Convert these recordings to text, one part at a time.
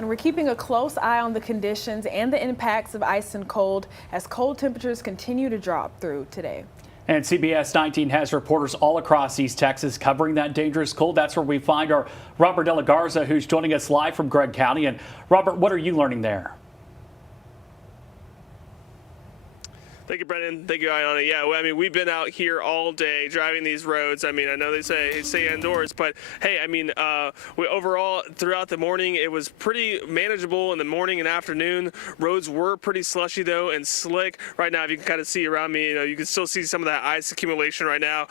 And we're keeping a close eye on the conditions and the impacts of ice and cold as cold temperatures continue to drop through today. And CBS 19 has reporters all across East Texas covering that dangerous cold. That's where we find our Robert De La Garza, who's joining us live from Gregg County. And Robert, what are you learning there? Thank you, Brendan. Thank you, Ayana. Yeah, well, I mean, we've been out here all day driving these roads. I mean, I know they say indoors, but hey, I mean, overall throughout the morning, it was pretty manageable in the morning and afternoon. Roads were pretty slushy though and slick. Right now, if you can kind of see around me, you can still see some of that ice accumulation right now.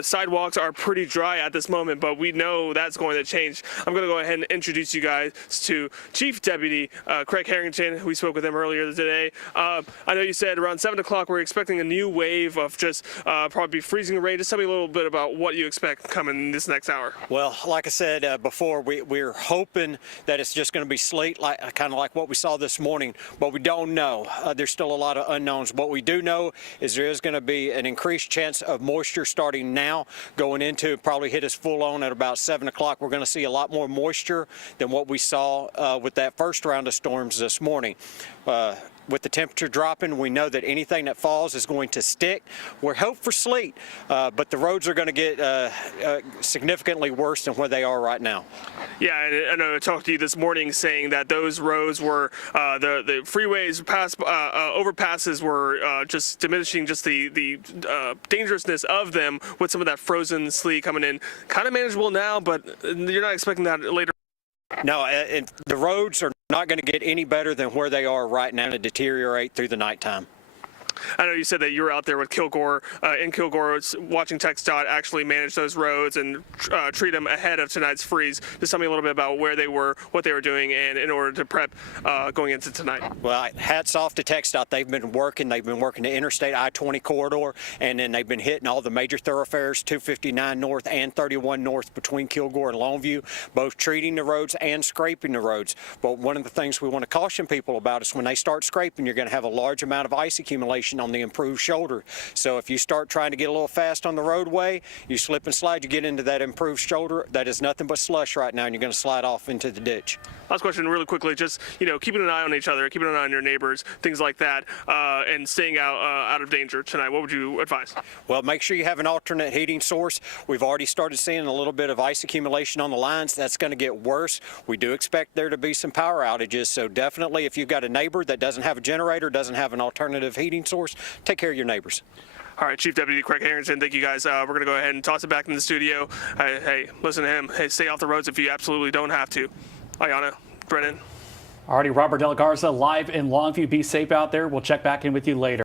Sidewalks are pretty dry at this moment, but we know that's going to change. I'm going to go ahead and introduce you guys to Chief Deputy Craig Harrington. We spoke with him earlier today. I know you said around 7 o'clock we're expecting a new wave of just probably freezing rain. Just tell me a little bit about what you expect coming this next hour. Well, like I said before, we're hoping that it's just going to be sleet, kind of like what we saw this morning, but we don't know. There's still a lot of unknowns. What we do know is there is going to be an increased chance of moisture starting now, going into probably hit us full on at about 7 o'clock. We're going to see a lot more moisture than what we saw with that first round of storms this morning. With the temperature dropping, we know that anything that falls is going to stick. We're hoping for sleet, but the roads are going to get significantly worse than where they are right now. Yeah, I know I talked to you this morning saying that those roads were, the freeways, overpasses were just diminishing just the dangerousness of them with some of that frozen sleet coming in. Kind of manageable now, but you're not expecting that later. No, the roads are not going to get any better than where they are right now to deteriorate through the nighttime. I know you said that you were out there with Kilgore, in Kilgore, watching TxDOT actually manage those roads and treat them ahead of tonight's freeze. Just tell me a little bit about where they were, what they were doing, and in order to prep going into tonight. Well, hats off to TxDOT. They've been working the interstate I-20 corridor, and then they've been hitting all the major thoroughfares, 259 north and 31 north between Kilgore and Longview, both treating the roads and scraping the roads. But one of the things we want to caution people about is when they start scraping, you're going to have a large amount of ice accumulation on the improved shoulder. So if you start trying to get a little fast on the roadway, you slip and slide, you get into that improved shoulder. That is nothing but slush right now, and you're going to slide off into the ditch. Last question really quickly, just keeping an eye on each other, keeping an eye on your neighbors, things like that, and staying out of danger tonight. What would you advise? Well, make sure you have an alternate heating source. We've already started seeing a little bit of ice accumulation on the lines. That's going to get worse. We do expect there to be some power outages, so definitely if you've got a neighbor that doesn't have a generator, doesn't have an alternative heating source, take care of your neighbors. All right, Chief Deputy Craig Harrington, thank you guys. We're going to go ahead and toss it back in the studio. Hey, listen to him. Hey, stay off the roads if you absolutely don't have to. Ayana, Brennan. Alrighty, Robert De La Garza live in Longview. Be safe out there. We'll check back in with you later.